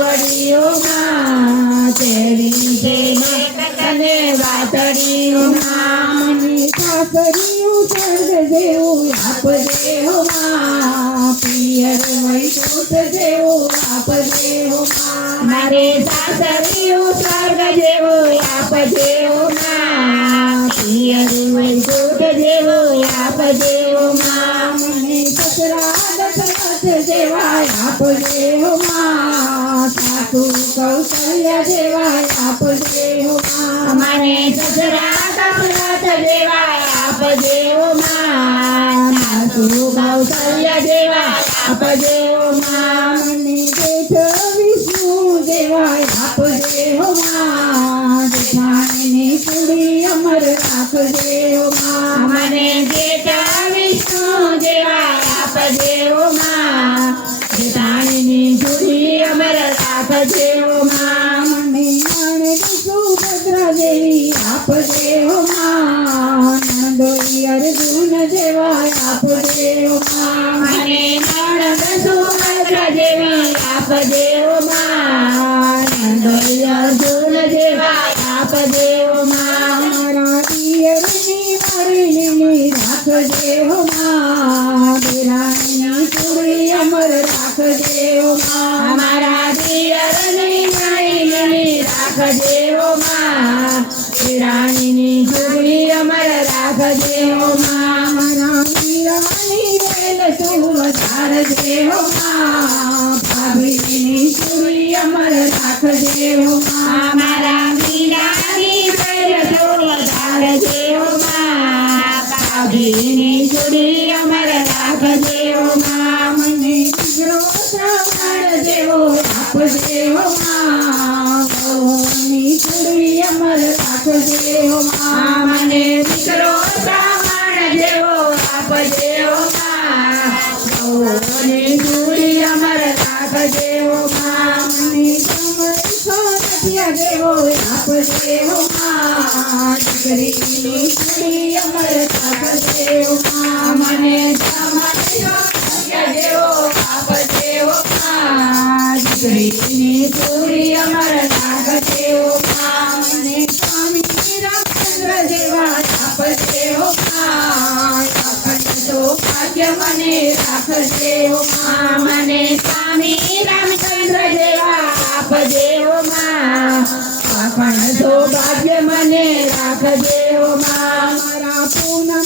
વાવડીઓમાં તેરી જય તને વાતડીઓમાં મને સાસરિયું સ્વર્ગ જેવું આપજે હો માં પિયર વૈકુંઠ જેવું આપજે હો માં મારે સાસરિયું સ્વર્ગ જેવું આપજે હો માં પિયર વૈકુંઠ જેવું આપજે હો માં મને સસરા દશરથ જેવા આપજે હો માં સાસુ કૌશલ્ય જેવા આપજે હો માં મને સસરા દશરથ જેવા આપજે હો માં સાસુ કૌશલ્ય જેવા આપજે હો માં મને જેઠ વિષ્ણુ જેવા આપજે હો માં જેઠાણીની કુડી અમર રાખજે હો માં મને જેઠ વિષ્ણુ જેવા આપજે હો માં જેઠાણીની કુડી અમર રાખજે હો માં મને નણંદ સુભદ્રા જેવી આપજે હો માં નણંદોઈ અર્જુન જેવા આપજે હો માં મને નણંદ સુભદ્રા જેવી આપજે હો માં નણંદોઈ અર્જુન જેવા આપજે હો માં મારા પિયરની વરણીની રાખજે હો માં દેરાણીની કુડી અમર રાખજે હો માં મારા પિયરની વરણીની રાખજે હો માં દેરાણીની કુડી અમર રાખજે હો માં મારા વીરાની વેલ તું વધારજે હો માં ભાભીની કુડી અમર રાખજે હો માં મારા વીરાની વેલ તું વધારજે હો માં ભાભીની કુડી અમર રાખજે હો માં મને દીકરો શ્રાવણ જેવો આપજે હો માં ગૌની કુડી અમર રાખજે હો માં મને દીકરો શ્રાવણ જેવો આપજે હો માં ગૌની કુડી અમર રાખજે હો માં મને સોનથિયા જેવો આપજે હો માં દીકરીની કુડી અમર રાખજે હો માં મને સોનથિયા જેવો આપજે હો માં દીકરીની કુડી અમર રાખજે હો માં મને સ્વામી રામચંદ્ર જેવા આપજે હો માં તો ભાગ્ય મને રાખજે હો માં મને સ્વામી રામચંદ્ર જેવા આપજે હો માં પણ સૌભાગ્ય મને રાખજે હો માં મારા પૂનમના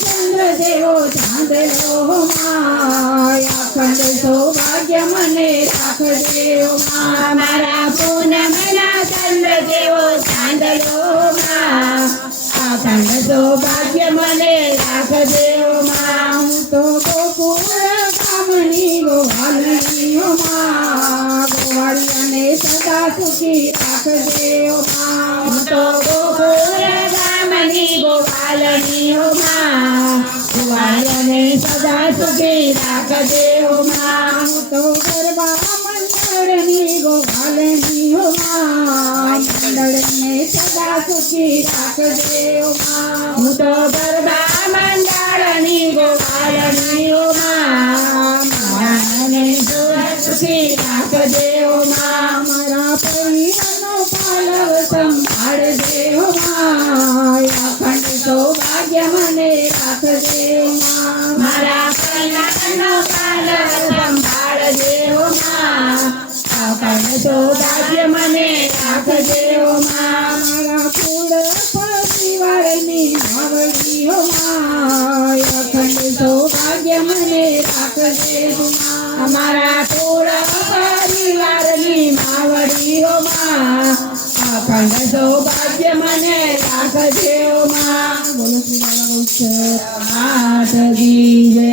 ચંદ્ર જેવો ચાંદલો હો માં અખંડ સૌભાગ્ય મને રાખજે હો માં મારા પૂનમના ચંદ્ર જેવો ચાંદલો હો માં અખંડ સૌભાગ્ય મને રાખજે હો માં હું તો ગોકુળ ગામની ગોવાલની હો માં ગોવાળિયાને સદા સુખી રાખજે હો માં હું તો ગોકુળ ગામની ગોવાલની હો માં ગોવાળિયાને સદા સુખી રાખજે હો માં હું તો ગરબા મંડળની ગોવાલની હો માં મંડળને સદા સુખી રાખજે હો માં હું તો ગરબા મંડળની ગોવાલની હો માં મંડળને સદા સુખી રાખજે હો માં મારા પરિવારનો પાલવ સંભાળજે હો માં અખંડ સૌભાગ્ય મને રાખજે હો માં મારા પરિવારનો પાલવ સંભાળજે હો માં અખંડ સૌભાગ્ય મને રાખજે હો માં મારા કુળ પરિવારની માવડી હો માં અખંડ સૌભાગ્ય મને રાખજે હો માં અમારા કુળ પરિવારની માવડી હો માં અખંડ સૌભાગ્ય મને રાખજે હો માં બોલો શ્રી બાબા ગૌ માત કી જય।